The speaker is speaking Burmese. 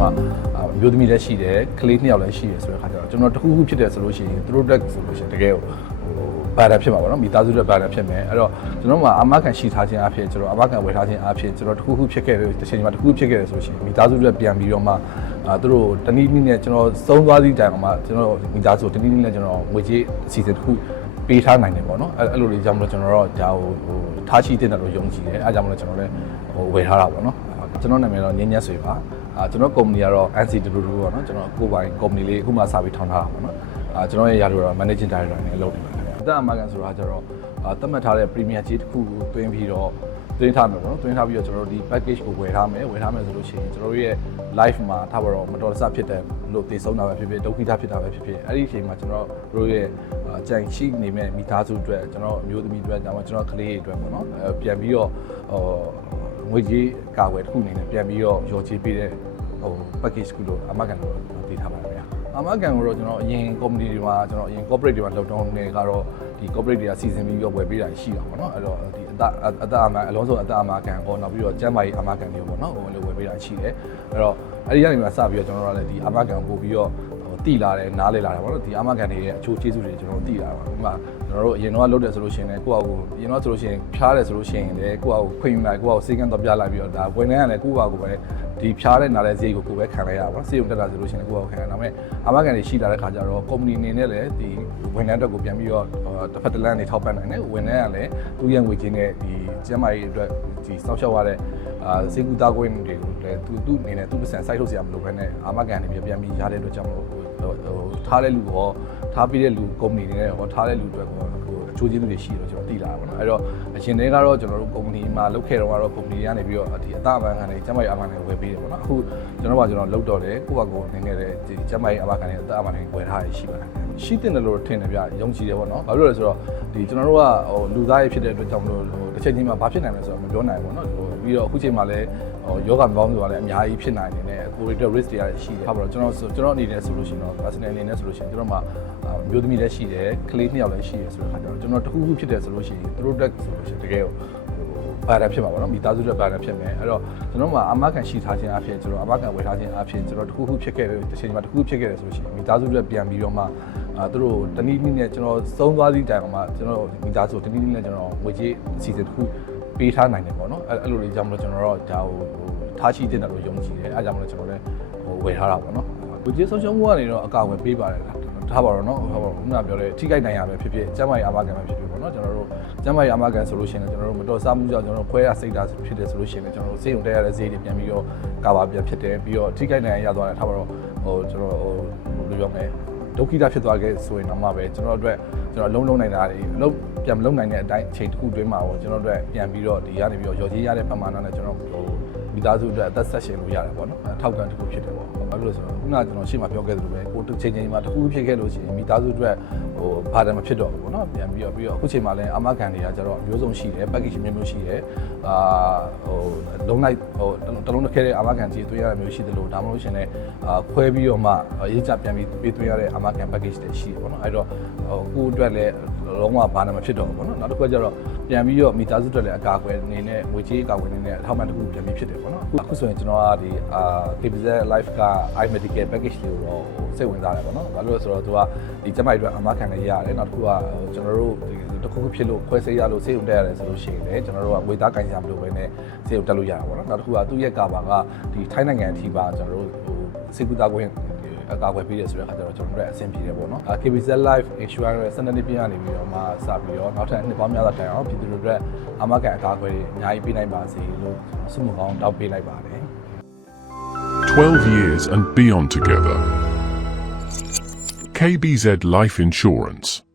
မှအာအမျိုးသမီးလည်းရှိတယ်ကလေးနှစ်ယောက်လည်းရှိတယ်ဆိုတဲ့ခါကျတော့ကျွန်တော်တခုခုဖြစ်တယ်ဆိုလို့ရှိရင်သူတို့တက်ဆိုလို့ရှိရင်တကယ်ဟိုဘာသာဖြစ်မှာပေါ့နော်မိသားစုတက်ဘာသာဖြစ်မယ်အဲ့တော့ကျွန်တော်မှအာမခံရှိထားခြင်းအဖြစ်ကျွန်တော်အာမခံဝယ်ထားခြင်းအဖြစ်ကျွန်တော်တခုခုဖြစ်ခဲ့တယ်တစ်ချိန်မှာတခုခုဖြစ်ခဲ့တယ်ဆိုလို့ရှိရင်မိသားစုတက်ပြန်ပြီးတော့မှအာသူတို့တနည်းနည်းနဲ့ကျွန်တော်သုံးသွားသည့်တိုင်အောင်မှကျွန်တော်မိသားစုတနည်းနည်းနဲ့ကျွန်တော်ငွေကြေးအစီအစဉ်တစ်ခုပေးထားနိုင်တယ်ပေါ့နော်အဲ့အဲ့လိုလေးကြောင့်မလို့ကျွန်တော်တော့ဒါဟိုဟိုထားရှိတဲ့တယ်လို့ယုံကြည်တယ်အဲ့ဒါကြောင့်မလို့ကျွန်တော်လည်းဟိုဝယ်ထားတာပေါ့နော်ကျွန်တော်နာမည်တော့ငင်းညက်ဆွေပါ အာကျွန်တော်ကုမ္ပဏီကတော့ NCW ပေါ့နော်ကျွန်တော်ကိုယ်ပိုင်ကုမ္ပဏီလေးအခုမှစပြီးထောင်ထားတာပေါ့နော်အာကျွန်တော်ရဲ့ရာထူးတော့ managing director နဲ့လုပ်နေပါတယ်ခင်ဗျာအသက်အမကန်ဆိုတာကျတော့အာသတ်မှတ်ထားတဲ့ premier ကြီးတစ်ခုကိုတွင်းပြီးတော့တွင်းထားမယ်ပေါ့နော်တွင်းထားပြီးတော့ကျွန်တော်တို့ဒီ package ကိုဝယ်ထားမယ်ဝယ်ထားမယ်ဆိုလို့ရှိရင်ကျွန်တော်တို့ရဲ့ live မှာထားပါတော့မတော်တဆဖြစ်တဲ့လို့တည်ဆုံးတာပဲဖြစ်ဖြစ်ဒုက္ခိတဖြစ်တာပဲဖြစ်ဖြစ်အဲ့ဒီအချိန်မှာကျွန်တော်တို့ရဲ့အကြံရှိနေမဲ့မိသားစုအတွက်ကျွန်တော်အမျိုးသမီးအတွက်ဒါမှကျွန်တော်ကလေးတွေအတွက်ပေါ့နော်အဲပြန်ပြီးတော့ဟိုငွေကြီးကာဝယ်တစ်ခုအနေနဲ့ပြန်ပြီးတော့ရောချေးပေးတဲ့ ဟို package ခုလို့အမကန်လို့တည်ထားပါတယ်ဗျာအမကန်ကိုတော့ကျွန်တော်အရင် company တွေမှာကျွန်တော်အရင် corporate တွေမှာလုပ်တော့နေကတော့ဒီ corporate တွေကစီစဉ်ပြီးတော့ဝယ်ပေးတာရှိတာပေါ့နော်အဲ့တော့ဒီအသက်အသက်အမအလုံးစုံအသက်အမကန်ပေါ့နောက်ပြီးတော့ကျန်းမာရေးအမကန်တွေပေါ့နော်ဟိုလိုဝယ်ပေးတာရှိတယ်အဲ့တော့အဲ့ဒီကနေမှစပြီးတော့ကျွန်တော်တို့ကလည်းဒီအမကန်ပို့ပြီးတော့တိလာတယ်နားလေလာတယ်ပေါ့နော်ဒီအမကန်တွေရဲ့အချိုးကျေးဇူးတွေကျွန်တော်တို့တိလာပါဥပမာကျွန်တော်တို့အရင်တော့လုပ်တယ်ဆိုလို့ရှိရင်လည်းကိုယ့်အကူအရင်တော့ဆိုလို့ရှိရင်ဖြားတယ်ဆိုလို့ရှိရင်လည်းကိုယ့်အကူခွင့်ယူလိုက်ကိုယ့်အကူစေကန်းတော့ပြလိုက်ပြီးတော့ဒါဝန်ထမ်းကလည်းကိုယ့်အကူပဲ ဒီဖြားတဲ့နားတဲ့ဈေးကိုကိုယ်ပဲခံလိုက်ရပါတော့စေုံတက်တာဆိုလို့ရှိရင်ကိုယ့်အကူခံရဒါပေမဲ့အမကန်တွေရှိလာတဲ့ခါကျတော့ company အနေနဲ့လည်းဒီဝန်ထမ်းအတွက်ကိုပြန်ပြီးတော့တစ်ဖက်တစ်လမ်းနေထောက်ပံ့နိုင်တယ်ဝန်ထမ်းကလည်းသူ့ရဲ့ငွေချင်းနဲ့ဒီကျန်းမာရေးအတွက်ဒီစောင့်ရှောက်ရတဲ့အာစေကူတာကွင်းတွေကိုလည်းသူသူ့အနေနဲ့သူ့ပတ်စံစိုက်ထုတ်စရာမလိုဘဲနဲ့အာမကန်တွေပြန်ပြီးရတဲ့အတွက်ကြောင့်မလို့ဟိုထားတဲ့လူရောထားပြီးတဲ့လူကုမ္ပဏီတွေနဲ့ရောထားတဲ့လူအတွက် ရောဟိုအချိုးကျေးဇူးတွေရှိတယ်ကျွန်တော်သိလာတာပေါ့နော်အဲ့တော့အရှင်တွေကတော့ကျွန်တော်တို့ကုမ္ပဏီမှာလုပ်ခဲ့တော့ကတော့ကုမ္ပဏီကနေပြီးတော့ဒီအသားအပန်းခံတွေကျမကြီးအပန်းတွေဝယ်ပေးတယ်ပေါ့နော်အခုကျွန်တော်ကကျွန်တော်လုပ်တော့တယ်ကိုယ့်ဘာကိုနေနေတဲ့ဒီကျမကြီးအပန်းခံတွေအသားအပန်းတွေဝယ်ထားရရှိပါတယ်ရှိတဲ့လို့ထင်တယ်ဗျယုံကြည်တယ်ပေါ့နော်ဘာလို့လဲဆိုတော့ဒီကျွန်တော်တို့ကဟိုလူသားရေးဖြစ်တဲ့အတွက်ကြောင့်မလို့ဟိုတစ်ချိန်ချင်းမှာဘာဖြစ်နိုင်လဲဆိုတော့မပြောနိုင်ဘူးပေါ့နော်ဟို ပြီးတော့အခုချိန်မှာလည်းဟိုယောဂမပေါင်းဆိုတာလည်းအများကြီးဖြစ်နိုင်နေတယ်ကိုရီတဲ့ risk တွေရှိတယ်ဟုတ်ပါတော့ကျွန်တော်ကျွန်တော်အနေနဲ့ဆိုလို့ရှိရင်တော့ personal အနေနဲ့ဆိုလို့ရှိရင်ကျွန်တော်မှမျိုးသမီးလည်းရှိတယ်ကလေးနှစ်ယောက်လည်းရှိတယ်ဆိုတဲ့ခါကျတော့ကျွန်တော်တခုခုဖြစ်တယ်ဆိုလို့ရှိရင်သူတို့တက်ဆိုလို့ရှိရင်တကယ်ဘာသာဖြစ်မှာပေါ့နော်မိသားစုတက်ဘာသာဖြစ်မယ်အဲ့တော့ကျွန်တော်မှအမကန်ရှိထားခြင်းအဖြစ်ကျွန်တော်အမကန်ဝယ်ထားခြင်းအဖြစ်ကျွန်တော်တခုခုဖြစ်ခဲ့တယ်တစ်ချိန်မှာတခုခုဖြစ်ခဲ့တယ်ဆိုလို့ရှိရင်မိသားစုတက်ပြန်ပြီးတော့မှအာသူတို့တနည်းနည်းနဲ့ကျွန်တော်သုံးသွားသည့်တိုင်မှာကျွန်တော်မိသားစုတနည်းနည်းနဲ့ကျွန်တော်ငွေကြေးအစီအစဉ်တစ်ခု ပေးထားနိုင်တယ်ပေါ့နော်အဲ့အဲ့လိုလေးကြောင့်မလို့ကျွန်တော်တော့ဒါဟိုထားရှိတဲ့တယ်လို့ယုံကြည်တယ်အဲ့ဒါကြောင့်မလို့ကျွန်တော်လည်းဟိုဝယ်ထားတာပေါ့နော်ငွေကြေးဆုံးရှုံးမှုကနေတော့အကာအကွယ်ပေးပါတယ်လားထားပါတော့เนาะဟောပါခုနပြောတဲ့ထိခိုက်နိုင်ရပဲဖြစ်ဖြစ်ကျမ်းမာရေးအာမခံပဲဖြစ်ဖြစ်ပေါ့เนาะကျွန်တော်တို့ကျမ်းမာရေးအာမခံဆိုလို့ရှိရင်ကျွန်တော်တို့မတော်စားမှုကြောင့်ကျွန်တော်တို့ခွဲရစိတ်ဓာတ်ဖြစ်တယ်ဆိုလို့ရှိရင်ကျွန်တော်တို့စေုံတက်ရတဲ့ဈေးတွေပြန်ပြီးတော့ကာဗာပြန်ဖြစ်တယ်ပြီးတော့ထိခိုက်နိုင်ရရသွားတယ်ထားပါတော့ဟိုကျွန်တော်ဟိုဘယ်လိုပြောမလဲဒုက္ခိတဖြစ်သွားခဲ့ဆိုရင်တော့မှပဲကျွန်တော်တို့အတွက်ကျွန်တော်လုံးလုံးနိုင်တာတွေအလု ပ်ပြန်မလုပ်နိုင်တဲ့အတိုင်းအချိန်တစ်ခုတွင်းမှာပေါ့ကျွန်တော်တို့အတွက်ပြန်ပြီးတော့ဒီကနေပြီးတော့ရော်ကြီးရတဲ့ပမာဏနဲ့ကျွန်တော်ဟိုမိသားစုအတွက်အသက်ဆက်ရှင်လို့ရတယ်ပေါ့နော်အထောက်အကူတစ်ခုဖြစ်တယ်ပေါ့ဘာလို့လဲဆိုတော့ခုနကကျွန်တော်ရှေ့မှာပြောခဲ့သလိုပဲကိုတစ်ချိန်ချိန်မှာတစ်ခုဖြစ်ခဲ့လို့ရှိရင်မိသားစုအတွက်ဟိုဘာတယ်မဖြစ်တော့ဘူးပေါ့နော်ပြန်ပြီးတော့ပြီးတော့အခုချိန်မှာလည်းအမကန်တွေကကျတော့မျိုးစုံရှိတယ် package မျိုးမျိုးရှိတယ်အာဟိုလုံးလိုက်ဟိုတလုံးတစ်ခဲတဲ့အမကန်ကြီးသွင်းရတဲ့မျိုးရှိတယ်လို့ဒါမှမဟုတ်ရှင်လည်းအာခွဲပြီးတော့မှရေးချပြန်ပြီးပေးသွင်းရတဲ့အမကန် package တွေရှိတယ်ပေါ့နော်အဲ့တော့ဟိုကိုအတွက်လည်းလုံးဝဘာတယ်မဖြစ်တော့ဘူးပေါ့နော်နောက်တစ်ခုကကျတော့ပြန်ပြီးတော့မိသားစုအတွက်လည်းအကာအကွယ်အနေနဲ့ငွေကြေးအကာအကွယ်အနေနဲ့အထောက်အပံ့တစ်ခုပြန်ပြီးဖြစ်တယ်ပေါ့နော်အခုဆိုရင်ကျွန်တော်ကဒီအာ KBZ Life က iMedical package လေးကိုတော့စိတ်ဝင်စားတယ်ပေါ့နော်ဘာလို့လဲဆိုတော့သူကဒီကျမကြီးအတွက်အမခံလည်းရတယ်နောက်တစ်ခုကကျွန်တော်တို့တစ်ခုခုဖြစ်လို့ခွဲစိတ်ရလို့စိတ်ုံတက်ရတယ်ဆိုလို့ရှိရင်လည်းကျွန်တော်တို့ကငွေသားကင်စရာမလိုဘဲနဲ့စိတ်ုံတက်လို့ရတာပေါ့နော်နောက်တစ်ခုကသူ့ရဲ့ကာဘာကဒီထိုင်းနိုင်ငံအထိပါကျွန်တော်တို့ဟိုစေကူတာကွင်းအ ကာအကွယ်ပေးတယ်ဆိုတဲ့အခါကျတော့ကျွန်တော်တို့အဆင်ပြေတယ်ပေါ့နော် KBZ Life Insurance စနစ်နှစ်ပြည့်ကနေပြီးတော့မှစပြီးတော့နောက်ထပ်နှစ်ပေါင်းများစွာတိုင်အောင်ပြည်သူတွေအတွက်အမကန်အကာအကွယ်တွေအများကြီးပေးနိုင်ပါစေလို့ဆုမကောင်းတောင်းပေးလိုက်ပါတယ်12 years and beyond together. KBZ Life Insurance.